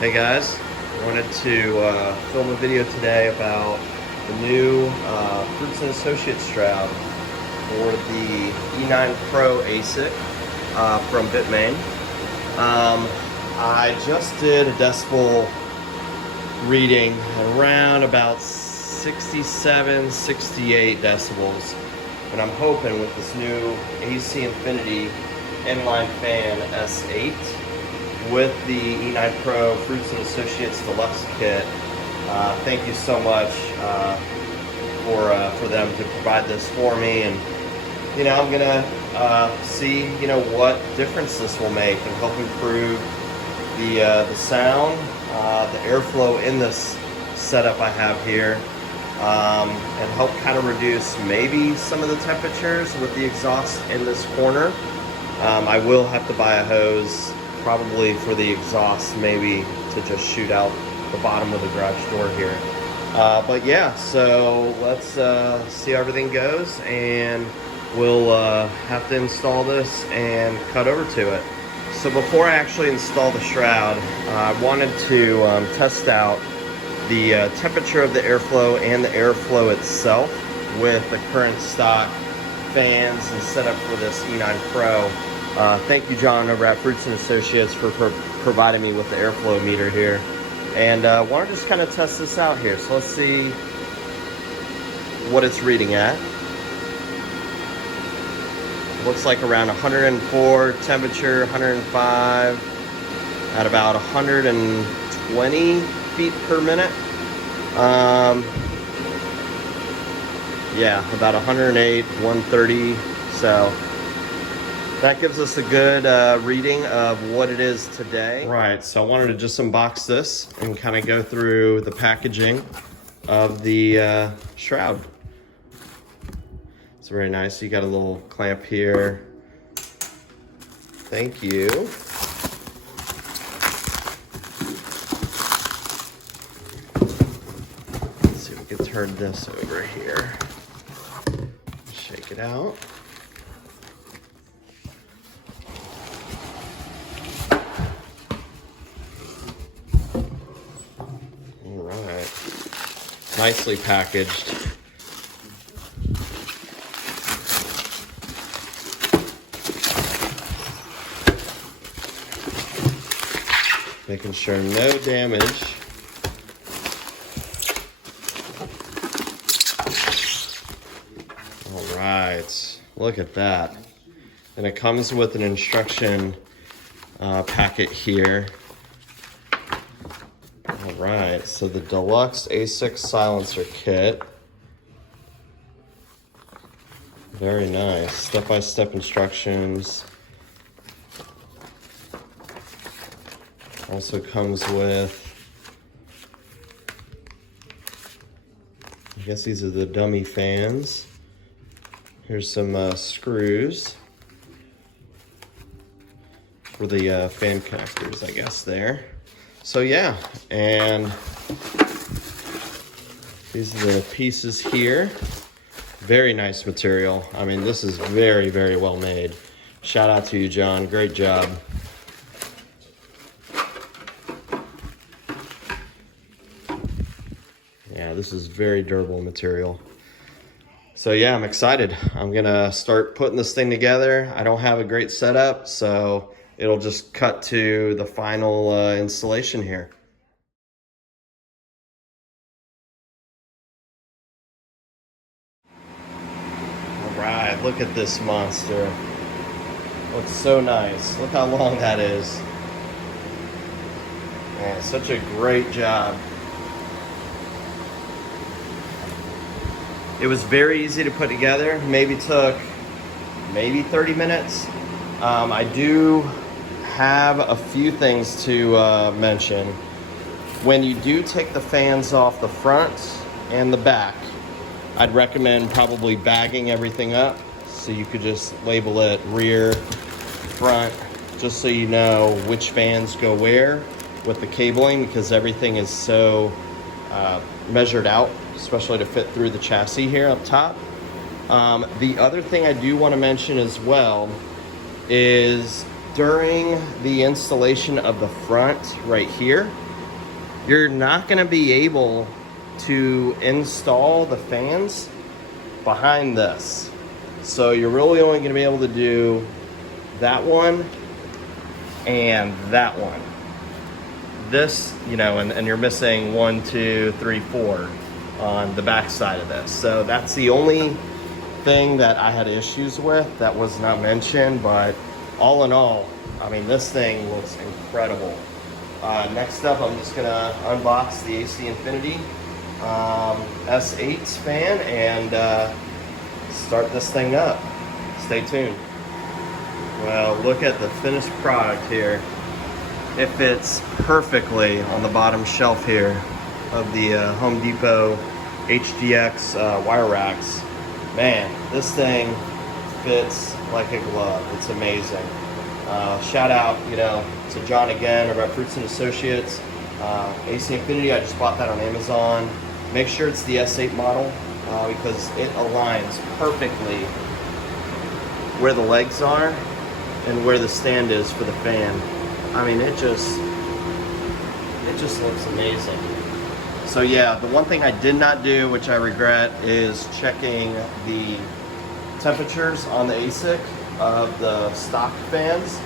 Hey guys, I wanted to film a video today about the new Fruits and Associates shroud for the E9 Pro asic from Bitmain. I just did a decibel reading around about 67, 68 decibels, and I'm hoping with this new AC Infinity inline fan S8 with the E9 Pro Fruits and Associates Deluxe kit. Thank you so much for them to provide this for me, and I'm gonna see what difference this will make and help improve the sound, the airflow in this setup I have here, and help kind of reduce maybe some of the temperatures with the exhaust in this corner. I will have to buy a hose probably for the exhaust, maybe to just shoot out the bottom of the garage door here. But yeah, so let's see how everything goes, and we'll have to install this and cut over to it. So before I actually install the shroud, I wanted to test out the temperature of the airflow and the airflow itself with the current stock fans and setup for this E9 Pro. Thank you, John, over at Fruits and Associates for providing me with the airflow meter here. And I want to just kind of test this out here. So let's see what it's reading at. Looks like around 104 temperature, 105 at about 120 feet per minute. Yeah, about 108, 130. So that gives us a good reading of what it is today. Right, so I wanted to just unbox this and kind of go through the packaging of the shroud. It's very nice. You got a little clamp here. Thank you. Let's see if we can turn this over here. Shake it out. All right. Nicely packaged. Making sure no damage. All right, look at that. And it comes with an instruction packet here. All right, so the deluxe asic silencer kit. Very nice, step-by-step instructions. Also comes with, I guess these are the dummy fans. Here's some screws for the fan connectors, I guess, there. So yeah, and these are the pieces here. Very nice material. I mean, this is very, very well made. Shout out to you, John, great job. Yeah, this is very durable material. So yeah, I'm excited. I'm gonna start putting this thing together. I don't have a great setup, so it'll just cut to the final installation here. All right, look at this monster. Looks so nice. Look how long that is. Man, such a great job. It was very easy to put together. Maybe took 30 minutes. I do have a few things to mention. When you do take the fans off the front and the back, I'd recommend probably bagging everything up. So you could just label it rear, front, just so you know which fans go where with the cabling, because everything is so measured out, especially to fit through the chassis here up top. The other thing I do want to mention as well is during the installation of the front right here, you're not gonna be able to install the fans behind this. So you're really only gonna be able to do that one and that one. This, you know, and you're missing 1, 2, 3, 4 on the back side of this. So that's the only thing that I had issues with that was not mentioned, but all in all, I mean, this thing looks incredible. Next up, I'm just gonna unbox the AC Infinity S8 fan and start this thing up. Stay tuned. Well, look at the finished product here. It fits perfectly on the bottom shelf here of the Home Depot HDX wire racks. Man, this thing fits like a glove. It's amazing. Shout out, you know, to John again about Fruits and Associates. AC Infinity, I just bought that on Amazon. Make sure it's the S8 model because it aligns perfectly where the legs are and where the stand is for the fan. I mean, it just looks amazing. So yeah, the one thing I did not do, which I regret, is checking the temperatures on the asic of the stock fans.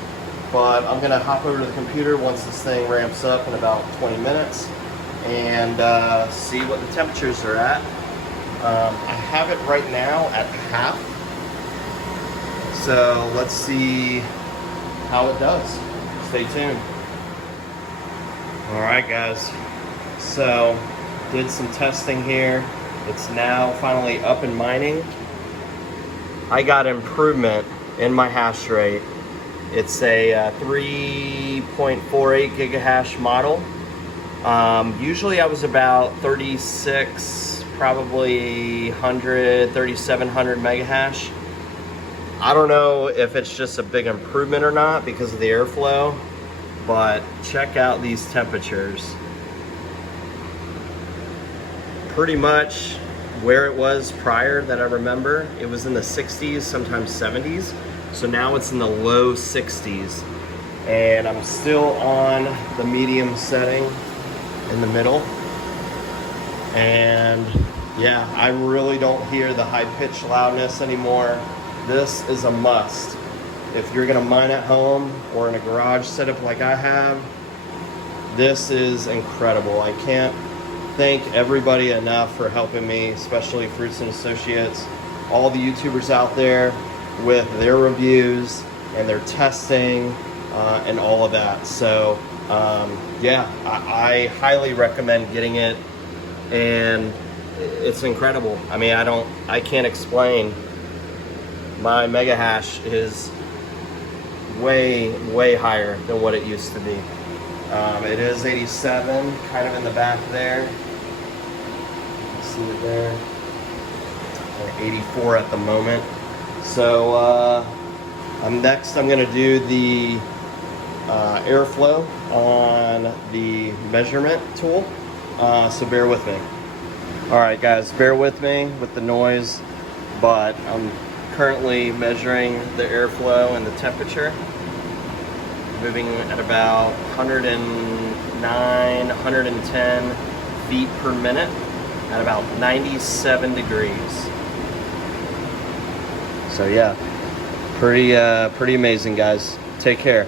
But I'm gonna hop over to the computer once this thing ramps up in about 20 minutes and see what the temperatures are at. I have it right now at half. So let's see how it does. Stay tuned. All right, guys. So did some testing here. It's now finally up and mining. I got improvement in my hash rate. It's a 3.48 gigahash model. Usually I was about 36, probably 100, 3700 megahash. I don't know if it's just a big improvement or not because of the airflow, but check out these temperatures. Pretty much where it was prior that I remember. It was in the 60s, sometimes 70s. So now it's in the low 60s. And I'm still on the medium setting in the middle. And yeah, I really don't hear the high-pitched loudness anymore. This is a must. If you're gonna mine at home or in a garage setup like I have, this is incredible. I can't thank everybody enough for helping me, especially Fruits and Associates, all the YouTubers out there with their reviews and their testing and all of that. So yeah, I highly recommend getting it, and it's incredible. I mean, I can't explain. My mega hash is way higher than what it used to be. It is 87, kind of in the back there. You can see it there. 84 at the moment. So next I'm going to do the airflow on the measurement tool. So bear with me. All right, guys, bear with me with the noise, but I'm currently measuring the airflow and the temperature, moving at about 109, 110 feet per minute at about 97 degrees. So yeah, pretty amazing, guys. Take care.